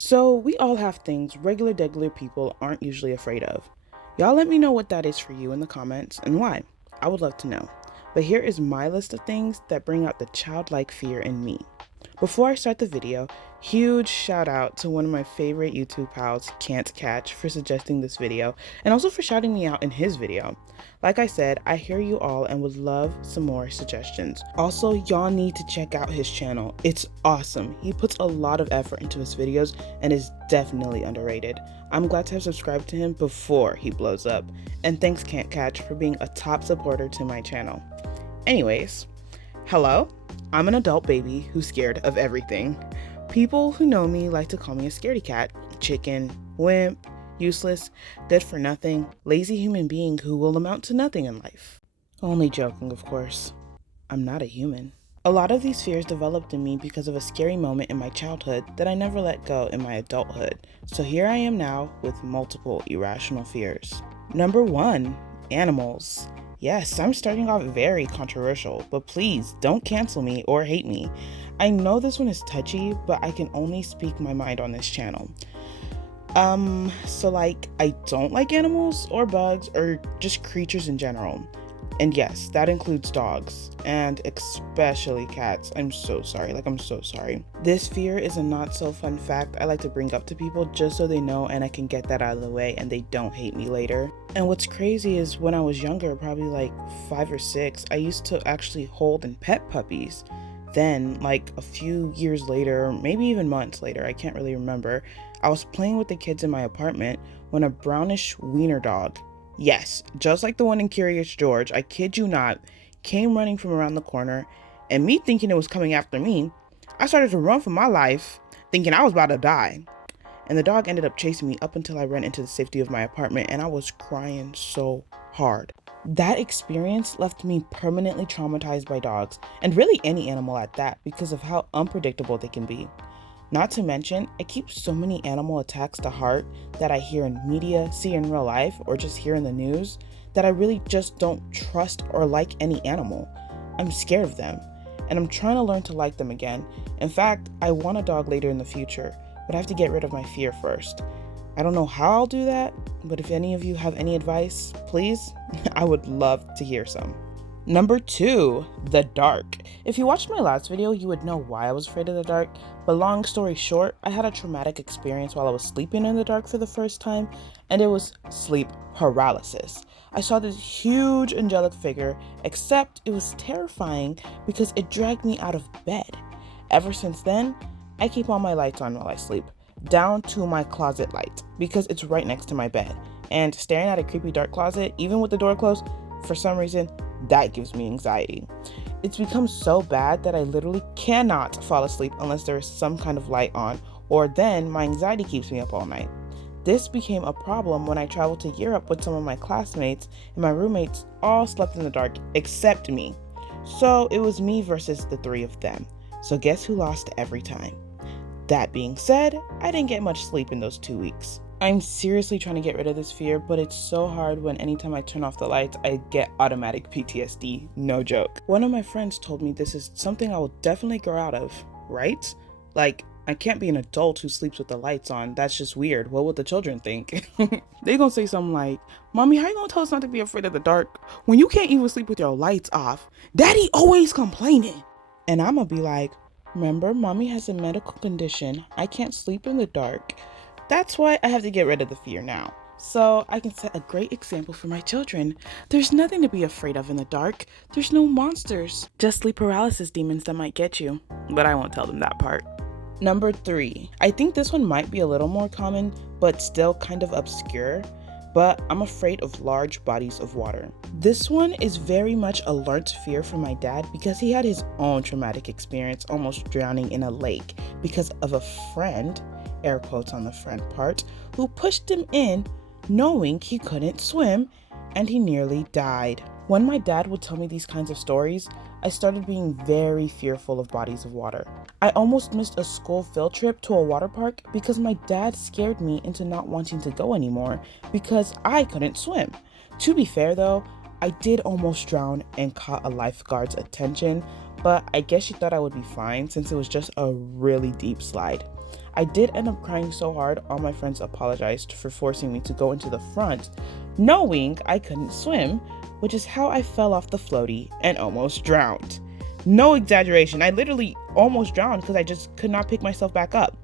So, we all have things regular people aren't usually afraid of. Y'all let me know what that is for you in the comments and why. I would love to know. But here is my list of things that bring out the childlike fear in me. Before I start the video, huge shout out to one of my favorite YouTube pals, Can't Catch, for suggesting this video and also for shouting me out in his video. Like I said, I hear you all and would love some more suggestions. Also, y'all need to check out his channel. It's awesome. He puts a lot of effort into his videos and is definitely underrated. I'm glad to have subscribed to him before he blows up. And thanks Can't Catch for being a top supporter to my channel. Anyways, hello, I'm an adult baby who's scared of everything. People who know me like to call me a scaredy cat, chicken, wimp, useless, good for nothing, lazy human being who will amount to nothing in life. Only joking, of course. I'm not a human. A lot of these fears developed in me because of a scary moment in my childhood that I never let go in my adulthood. So here I am now with multiple irrational fears. Number 1, animals. Yes, I'm starting off very controversial, but please don't cancel me or hate me. I know this one is touchy, but I can only speak my mind on this channel. I don't like animals or bugs or just creatures in general. And yes, that includes dogs and especially cats. I'm so sorry. I'm so sorry. This fear is a not so fun fact I like to bring up to people just so they know and I can get that out of the way and they don't hate me later. And what's crazy is when I was younger, probably like 5 or 6, I used to actually hold and pet puppies. Then, like a few years later, or maybe even months later, I can't really remember, I was playing with the kids in my apartment when a brownish wiener dog, yes, just like the one in Curious George, I kid you not, came running from around the corner, and me thinking it was coming after me, I started to run for my life, thinking I was about to die. And the dog ended up chasing me up until I ran into the safety of my apartment, and I was crying so hard. That experience left me permanently traumatized by dogs, and really any animal at that, because of how unpredictable they can be. Not to mention, I keep so many animal attacks to heart that I hear in media, see in real life, or just hear in the news, that I really just don't trust or like any animal. I'm scared of them, and I'm trying to learn to like them again. In fact, I want a dog later in the future, but I have to get rid of my fear first. I don't know how I'll do that, but if any of you have any advice, please, I would love to hear some. Number 2, the dark. If you watched my last video, you would know why I was afraid of the dark, but long story short, I had a traumatic experience while I was sleeping in the dark for the first time, and it was sleep paralysis. I saw this huge angelic figure, except it was terrifying because it dragged me out of bed. Ever since then, I keep all my lights on while I sleep, down to my closet light, because it's right next to my bed. And staring at a creepy dark closet, even with the door closed, for some reason, that gives me anxiety. It's become so bad that I literally cannot fall asleep unless there is some kind of light on, or then my anxiety keeps me up all night. This became a problem when I traveled to Europe with some of my classmates, and my roommates all slept in the dark except me. So it was me versus the 3 of them. So guess who lost every time? That being said, I didn't get much sleep in those 2 weeks. I'm seriously trying to get rid of this fear, but it's so hard when anytime I turn off the lights, I get automatic PTSD, no joke. One of my friends told me this is something I will definitely grow out of, right? I can't be an adult who sleeps with the lights on. That's just weird. What would the children think? They gonna say something like, Mommy, how you gonna tell us not to be afraid of the dark when you can't even sleep with your lights off? Daddy always complaining. And I'm gonna be like, remember, Mommy has a medical condition. I can't sleep in the dark. That's why I have to get rid of the fear now, so I can set a great example for my children. There's nothing to be afraid of in the dark. There's no monsters, just sleep paralysis demons that might get you. But I won't tell them that part. Number 3. I think this one might be a little more common, but still kind of obscure. But I'm afraid of large bodies of water. This one is very much a learned fear from my dad because he had his own traumatic experience almost drowning in a lake because of a friend, air quotes on the friend part, who pushed him in knowing he couldn't swim, and he nearly died. When my dad would tell me these kinds of stories, I started being very fearful of bodies of water. I almost missed a school field trip to a water park because my dad scared me into not wanting to go anymore because I couldn't swim. To be fair though, I did almost drown and caught a lifeguard's attention, but I guess she thought I would be fine since it was just a really deep slide. I did end up crying so hard, all my friends apologized for forcing me to go into the front, knowing I couldn't swim, which is how I fell off the floaty and almost drowned. No exaggeration, I literally almost drowned because I just could not pick myself back up.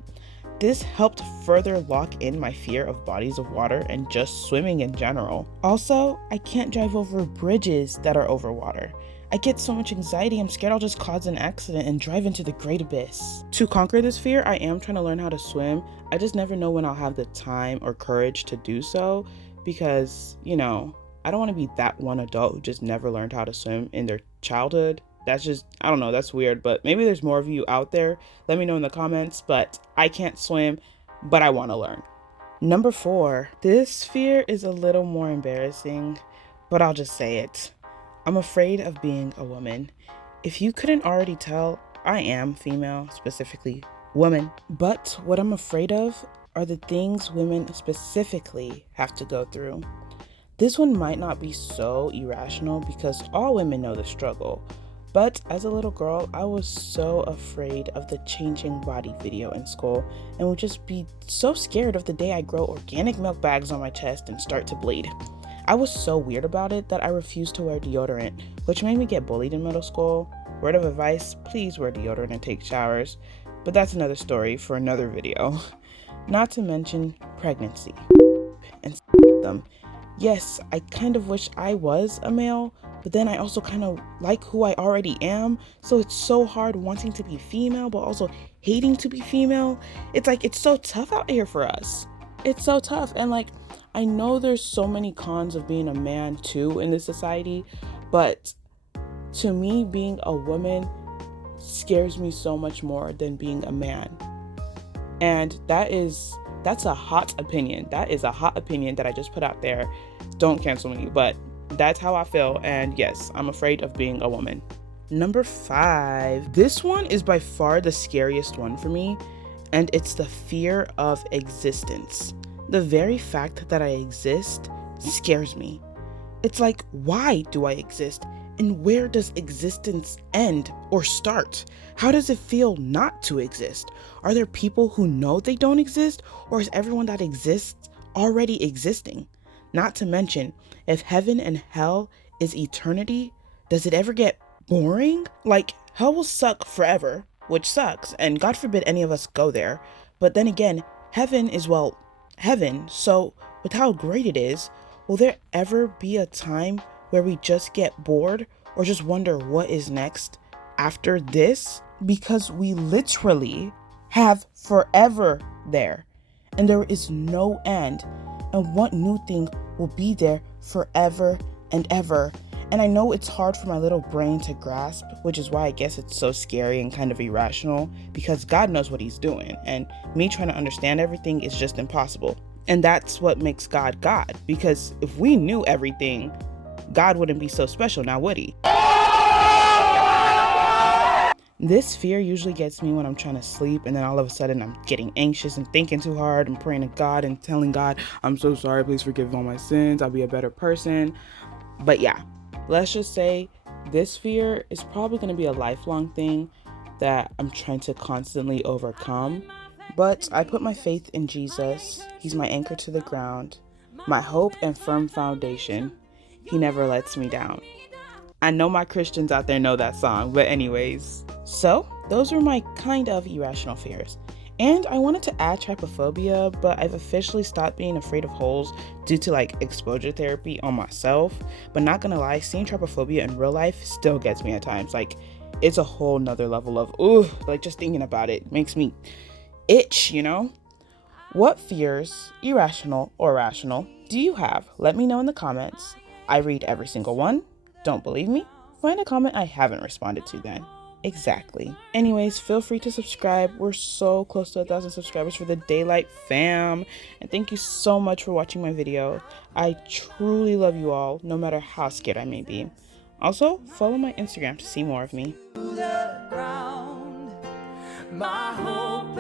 This helped further lock in my fear of bodies of water and just swimming in general. Also, I can't drive over bridges that are over water. I get so much anxiety, I'm scared I'll just cause an accident and drive into the great abyss. To conquer this fear, I am trying to learn how to swim. I just never know when I'll have the time or courage to do so because, I don't want to be that one adult who just never learned how to swim in their childhood. That's just, I don't know, that's weird, but maybe there's more of you out there. Let me know in the comments, but I can't swim, but I want to learn. Number 4, this fear is a little more embarrassing, but I'll just say it. I'm afraid of being a woman. If you couldn't already tell, I am female, specifically woman. But what I'm afraid of are the things women specifically have to go through. This one might not be so irrational because all women know the struggle. But as a little girl, I was so afraid of the changing body video in school and would just be so scared of the day I grow organic milk bags on my chest and start to bleed. I was so weird about it that I refused to wear deodorant, which made me get bullied in middle school. Word of advice, please wear deodorant and take showers. But that's another story for another video. Not to mention pregnancy and them. Yes, I kind of wish I was a male, but then I also kind of like who I already am. So it's so hard wanting to be female, but also hating to be female. It's like, it's so tough out here for us. It's so tough. And I know there's so many cons of being a man too in this society, but to me, being a woman scares me so much more than being a man. And that's a hot opinion. That is a hot opinion that I just put out there. Don't cancel me, but that's how I feel. And yes, I'm afraid of being a woman. Number 5. This one is by far the scariest one for me, and it's the fear of existence. The very fact that I exist scares me. It's like, why do I exist? And where does existence end or start? How does it feel not to exist? Are there people who know they don't exist? Or is everyone that exists already existing? Not to mention, if heaven and hell is eternity, does it ever get boring? Hell will suck forever, which sucks, and God forbid any of us go there. But then again, heaven is, heaven. So with how great it is, will there ever be a time where we just get bored or just wonder what is next after this? Because we literally have forever there, and there is no end, and what new thing will be there forever and ever? And I know it's hard for my little brain to grasp, which is why I guess it's so scary and kind of irrational, because God knows what he's doing, and me trying to understand everything is just impossible. And that's what makes God God, because if we knew everything, God wouldn't be so special now, would he? This fear usually gets me when I'm trying to sleep, and then all of a sudden I'm getting anxious and thinking too hard and praying to God and telling God, I'm so sorry, please forgive all my sins, I'll be a better person. But yeah, let's just say this fear is probably going to be a lifelong thing that I'm trying to constantly overcome. But I put my faith in Jesus. He's my anchor to the ground, my hope and firm foundation. He never lets me down. I know my Christians out there know that song, but anyways. So those were my kind of irrational fears. And I wanted to add trypophobia, but I've officially stopped being afraid of holes due to exposure therapy on myself. But not gonna lie, seeing trypophobia in real life still gets me at times. It's a whole nother level of, just thinking about it makes me itch, What fears, irrational or rational, do you have? Let me know in the comments. I read every single one. Don't believe me? Find a comment I haven't responded to then. Exactly. Anyways, feel free to subscribe. We're so close to 1,000 subscribers for the Daylight fam. And thank you so much for watching my video. I truly love you all, no matter how scared I may be. Also, follow my Instagram to see more of me. My hope